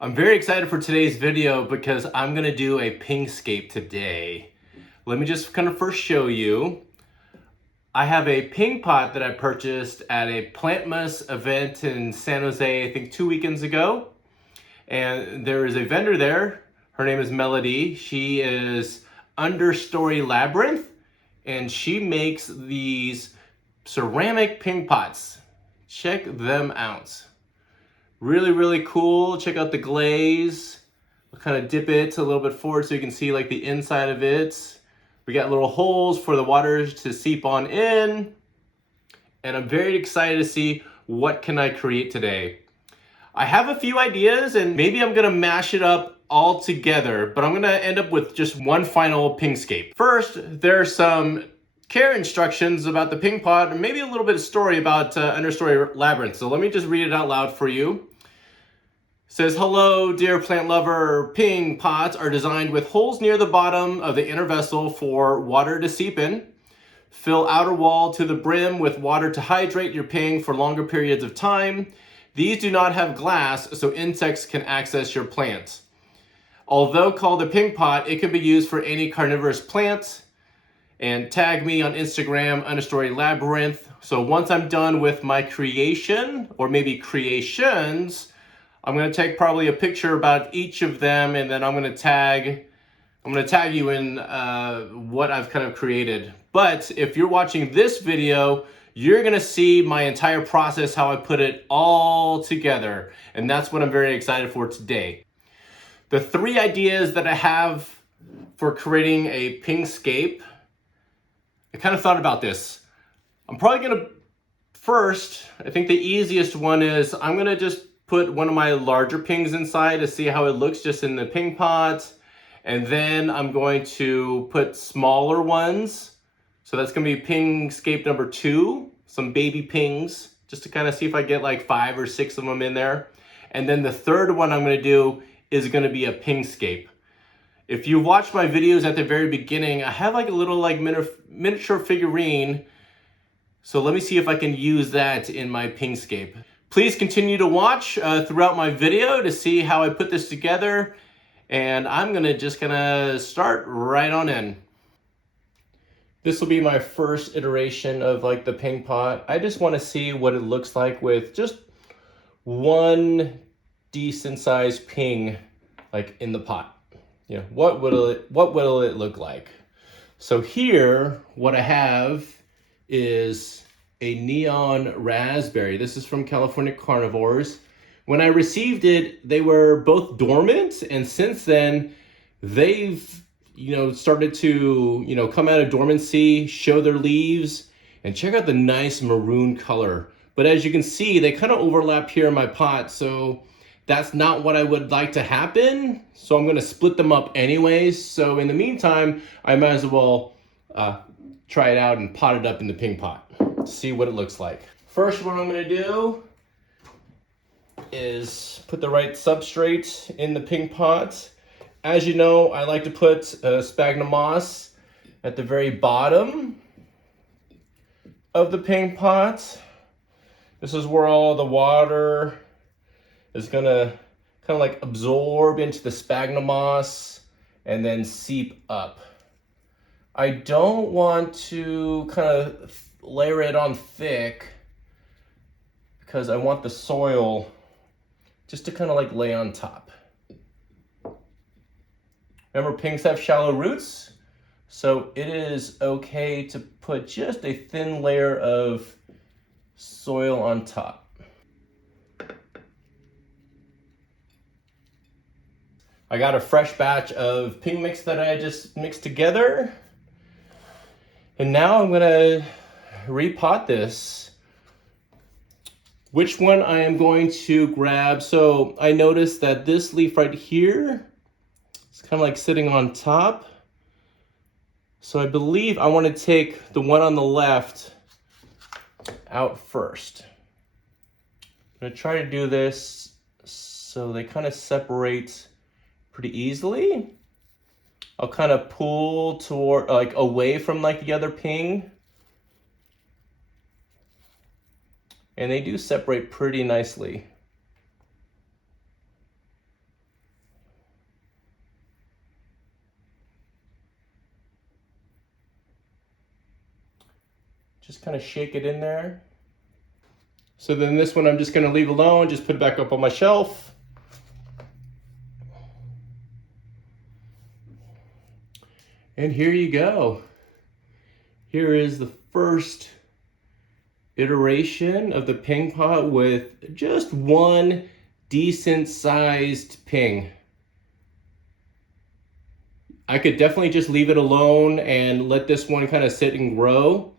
I'm very excited for today's video because I'm gonna do a pingscape today. Let me just kind of first show you. I have a ping pot that I purchased at a PLANTMAS event in San Jose, I think 2 weekends ago. And there is a vendor there. Her name is Melody. She is Understory Labyrinth, and she makes these ceramic ping pots. Check them out. Really cool. Check out the glaze. I'll kind of dip it a little bit forward so you can see like the inside of it. We got little holes for the water to seep on in. And I'm very excited to see what can I create today. I have a few ideas and maybe I'm gonna mash it up all together, but I'm gonna end up with just one final pingscape. First, there are some care instructions about the ping pot and maybe a little bit of story about Understory Labyrinth. So let me just read it out loud for you. It says, hello, dear plant lover. Ping pots are designed with holes near the bottom of the inner vessel for water to seep in. Fill outer wall to the brim with water to hydrate your ping for longer periods of time. These do not have glass, so insects can access your plant. Although called a ping pot, it can be used for any carnivorous plant. And tag me on Instagram, Understory Labyrinth. So once I'm done with my creation, or maybe creations, I'm gonna take probably a picture about each of them, and then I'm gonna tag you in what I've kind of created. But if you're watching this video, you're gonna see my entire process, how I put it all together. And that's what I'm very excited for today. The three ideas that I have for creating a pingscape, I kind of thought about this. I'm probably gonna, first, I think the easiest one is I'm gonna just put one of my larger pings inside to see how it looks just in the ping pot. And then I'm going to put smaller ones. So that's gonna be pingscape number 2, some baby pings, just to kind of see if I get like 5 or 6 of them in there. And then the third one I'm gonna do is gonna be a pingscape. If you watched my videos at the very beginning, I have like a little like miniature figurine. So let me see if I can use that in my pingscape. Please continue to watch throughout my video to see how I put this together. And I'm gonna start right on in. This will be my first iteration of like the ping pot. I just wanna see what it looks like with just one decent sized ping like in the pot. You know, what will it look like? So here, what I have is a neon raspberry. This is from California Carnivores. When I received it, they were both dormant, and since then, they've started to come out of dormancy, show their leaves, and check out the nice maroon color. But as you can see, they kind of overlap here in my pot, so that's not what I would like to happen. So I'm gonna split them up anyways. So in the meantime, I might as well try it out and pot it up in the ping pot. See what it looks like. First, what I'm gonna do is put the right substrate in the ping pot. As you know, I like to put sphagnum moss at the very bottom of the ping pot. This is where all the water is gonna kind of like absorb into the sphagnum moss and then seep up. I don't want to kind of layer it on thick because I want the soil just to kind of like lay on top. Remember, pings have shallow roots, so it is okay to put just a thin layer of soil on top. I got a fresh batch of ping mix that I just mixed together. And now I'm gonna repot this. Which one I am going to grab? So I noticed that this leaf right here is kind of like sitting on top. So I believe I want to take the one on the left out first. I'm gonna try to do this so they kind of separate pretty easily. I'll kind of pull toward, like away from like the other ping. And they do separate pretty nicely. Just kind of shake it in there. So then this one I'm just gonna leave alone, just put it back up on my shelf. And here you go. Here is the first iteration of the ping pot with just one decent sized ping. I could definitely just leave it alone and let this one kind of sit and grow.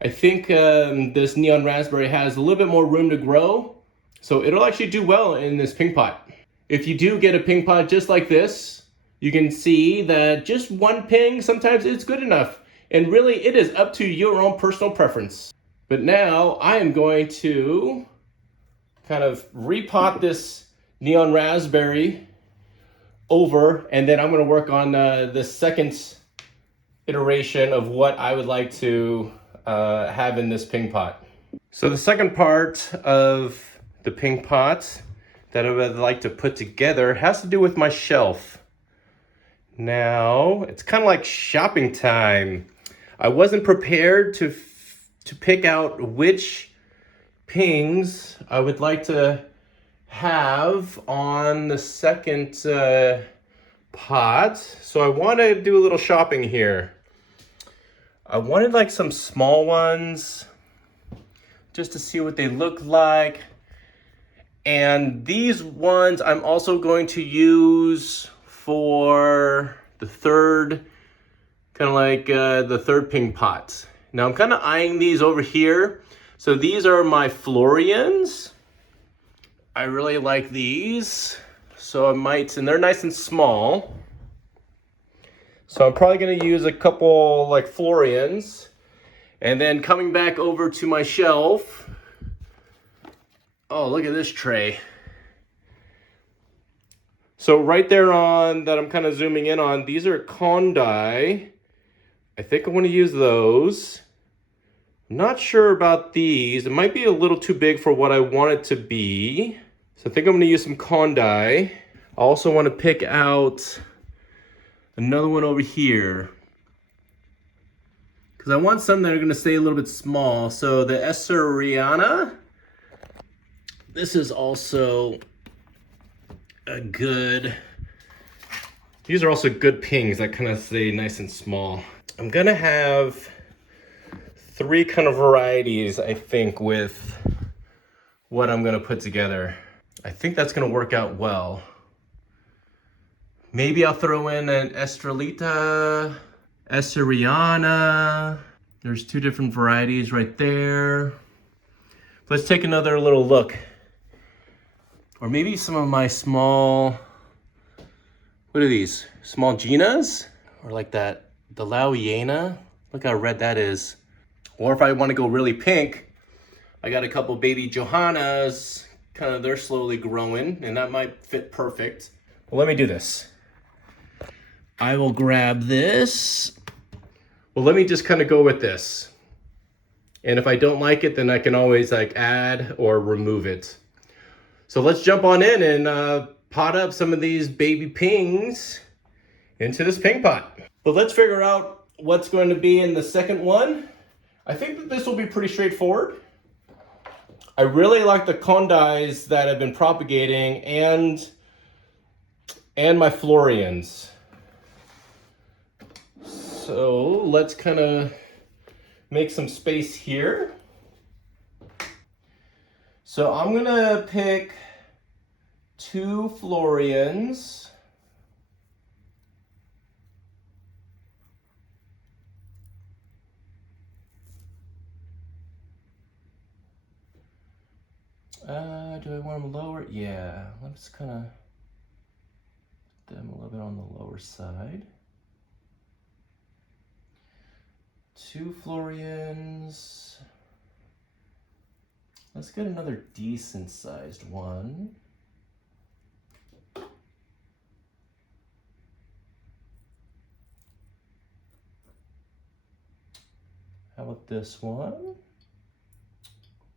I think this neon raspberry has a little bit more room to grow, so it'll actually do well in this ping pot. If you do get a ping pot just like this, you can see that just one ping, sometimes it's good enough. And really, it is up to your own personal preference. But now I am going to kind of repot this neon raspberry over, and then I'm going to work on the second iteration of what I would like to have in this ping pot. So the second part of the ping pot that I would like to put together has to do with my shelf. Now, it's kind of like shopping time. I wasn't prepared to pick out which pings I would like to have on the second pot. So I want to do a little shopping here. I wanted like some small ones just to see what they look like. And these ones I'm also going to use for the third, kind of like the third ping pot. Now I'm kind of eyeing these over here. So these are my Florians. I really like these. So I might, and they're nice and small. So I'm probably gonna use a couple like Florians. And then coming back over to my shelf. Oh, look at this tray. So right there on that I'm kind of zooming in on, these are Condi. I think I want to use those. I'm not sure about these. It might be a little too big for what I want it to be. So I think I'm going to use some Condi. I also want to pick out another one over here, because I want some that are going to stay a little bit small. So the Esseriana. This is also a good, these are also good pings that kind of stay nice and small. I'm gonna have three kind of varieties, I think, with what I'm gonna put together. I think that's gonna work out well. Maybe I'll throw in an Estrelita, Esseriana. There's two different varieties right there. Let's take another little look. Or maybe some of my small, what are these? Small Ginas? Or like that, the Laoiana. Look how red that is. Or if I want to go really pink, I got a couple baby Johannas, kind of they're slowly growing, and that might fit perfect. Well, let me do this. I will grab this. Well, let me just kind of go with this. And if I don't like it, then I can always like add or remove it. So let's jump on in and pot up some of these baby pings into this ping pot. But let's figure out what's going to be in the second one. I think that this will be pretty straightforward. I really like the Condis that have been propagating and my Florians. So let's kind of make some space here. So I'm gonna pick two Florians. Do I want them lower? Yeah, let's kind of put them a little bit on the lower side. Two Florians. Let's get another decent sized one. How about this one?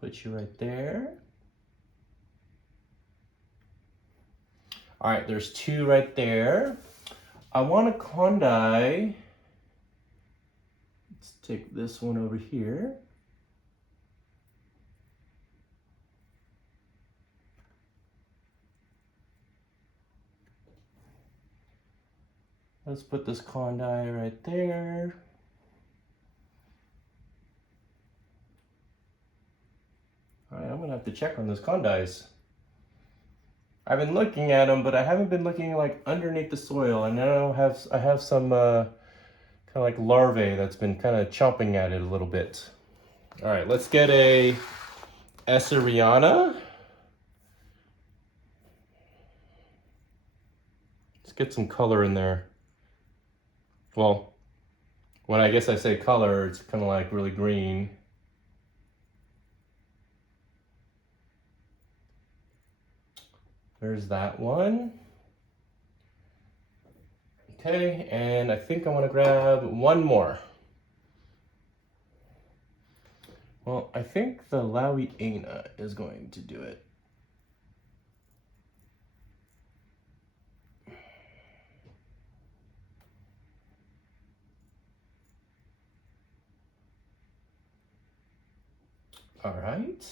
Put you right there. All right, there's two right there. I want a Condi. Let's take this one over here. Let's put this condile right there. All right, I'm gonna have to check on those condiles. I've been looking at them, but I haven't been looking like underneath the soil. And now I have some kind of like larvae that's been kind of chomping at it a little bit. All right, let's get a Esseriana. Let's get some color in there. Well, when I guess I say color, it's kind of like really green. There's that one. Okay, and I think I want to grab one more. Well, I think the Labyrinth is going to do it. All right.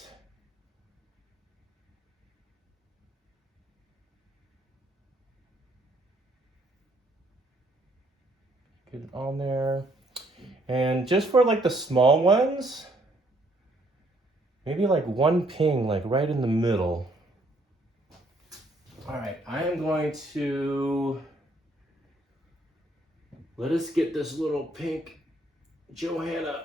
Get it on there. And just for like the small ones, maybe like one ping, like right in the middle. All right, I am going to, let us get this little pink Johanna.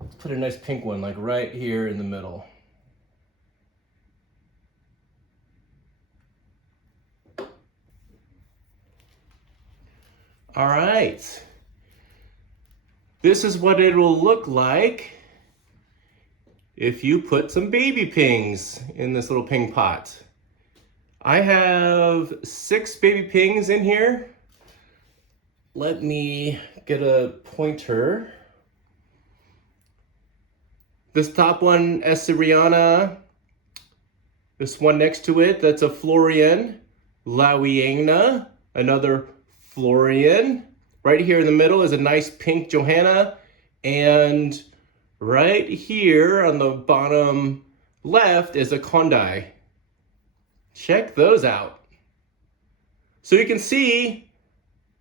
Let's put a nice pink one like right here in the middle. All right. This is what it will look like if you put some baby pings in this little ping pot. I have 6 baby pings in here. Let me get a pointer. This top one, Esseriana. This one next to it, that's a Florian. Labyrinth, another Florian. Right here in the middle is a nice pink Johanna. And right here on the bottom left is a condile. Check those out. So you can see,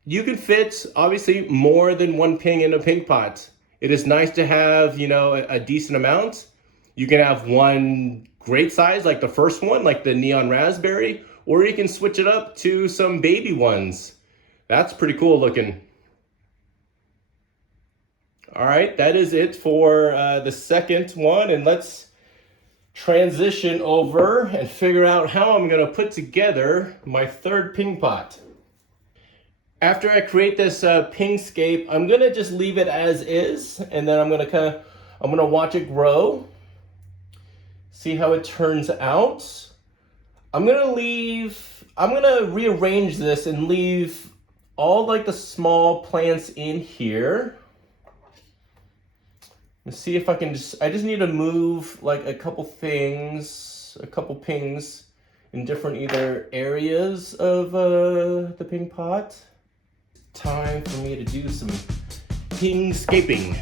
you can fit obviously more than one ping in a ping pot. It is nice to have, you know, a decent amount. You can have one great size, like the first one, like the neon raspberry, or you can switch it up to some baby ones. That's pretty cool looking. All right, that is it for the second one, and let's transition over and figure out how I'm gonna put together my third ping pot. After I create this pingscape, I'm gonna just leave it as is, and then I'm gonna watch it grow, see how it turns out. I'm gonna rearrange this and leave all like the small plants in here. Let's see if I can I just need to move like a couple pings in different either areas of the ping pot. Time for me to do some pingscaping.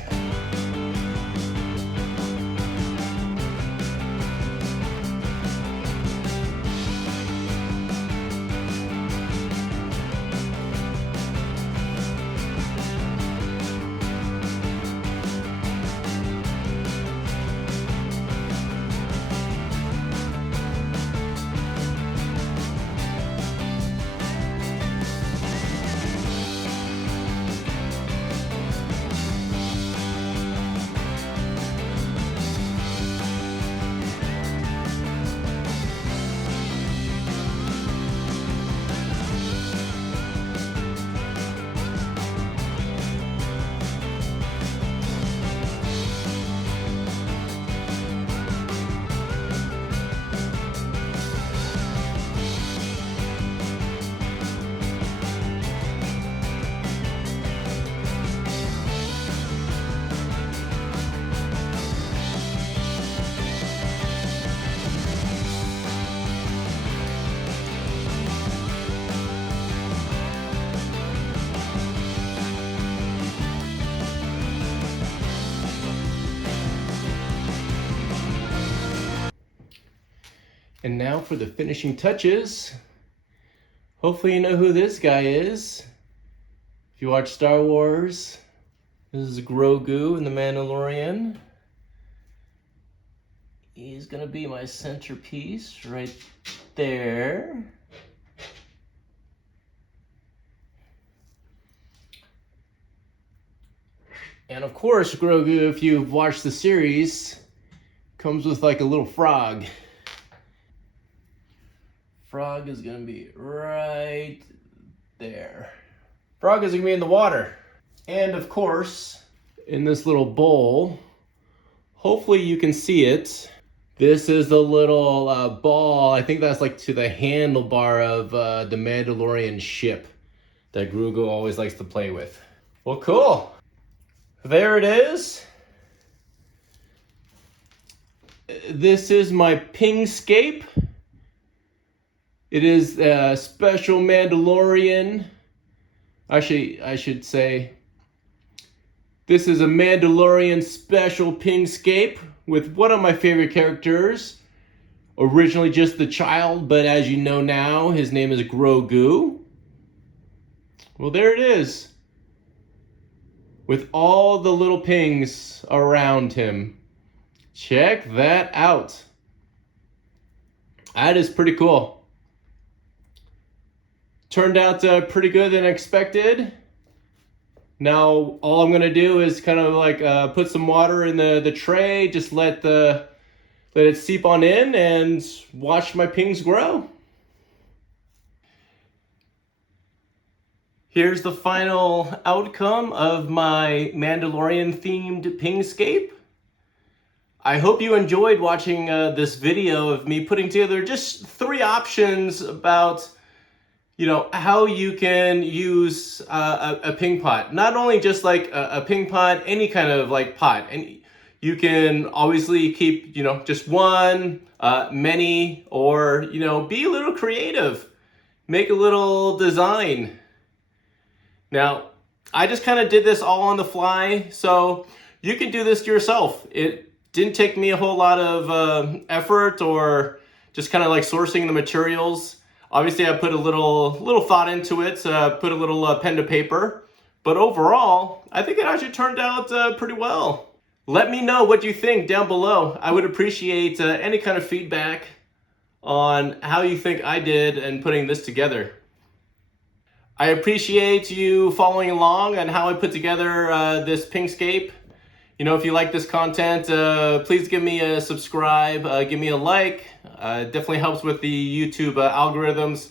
And now for the finishing touches. Hopefully you know who this guy is. If you watch Star Wars, this is Grogu in the Mandalorian. He's gonna be my centerpiece right there. And of course, Grogu, if you've watched the series, comes with like a little frog. Frog is gonna be right there. Frog is gonna be in the water. And of course, in this little bowl, hopefully you can see it. This is the little ball, I think that's like to the handlebar of the Mandalorian ship that Grogu always likes to play with. Well, cool. There it is. This is my Pingscape. It is a special Mandalorian. Actually, I should say, this is a Mandalorian special Pingscape with one of my favorite characters. Originally just the child, but as you know now, his name is Grogu. Well, there it is. With all the little pings around him. Check that out. That is pretty cool. Turned out pretty good than expected. Now all I'm gonna do is kind of like put some water in the tray, just let it seep on in and watch my pings grow. Here's the final outcome of my Mandalorian themed Pingscape. I hope you enjoyed watching this video of me putting together just 3 options about, you know, how you can use a ping pot. Not only just like a ping pot, any kind of like pot. And you can obviously keep, you know, just one, many, or, you know, be a little creative. Make a little design. Now, I just kind of did this all on the fly, so you can do this yourself. It didn't take me a whole lot of effort or just kind of like sourcing the materials. Obviously, I put a little thought into it, put a little pen to paper. But overall, I think it actually turned out pretty well. Let me know what you think down below. I would appreciate any kind of feedback on how you think I did in putting this together. I appreciate you following along on how I put together this Pingscape. You know, if you like this content, please give me a subscribe, give me a like. It definitely helps with the YouTube algorithms.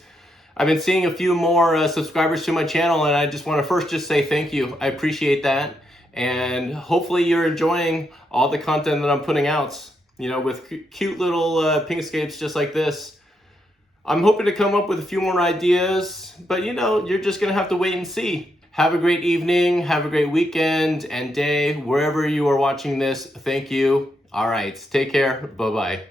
I've been seeing a few more subscribers to my channel, and I just want to first just say thank you. I appreciate that. And hopefully you're enjoying all the content that I'm putting out, you know, with cute little Pingscapes just like this. I'm hoping to come up with a few more ideas, but you know, you're just gonna have to wait and see. Have a great evening, have a great weekend and day, wherever you are watching this. Thank you. All right, take care, bye-bye.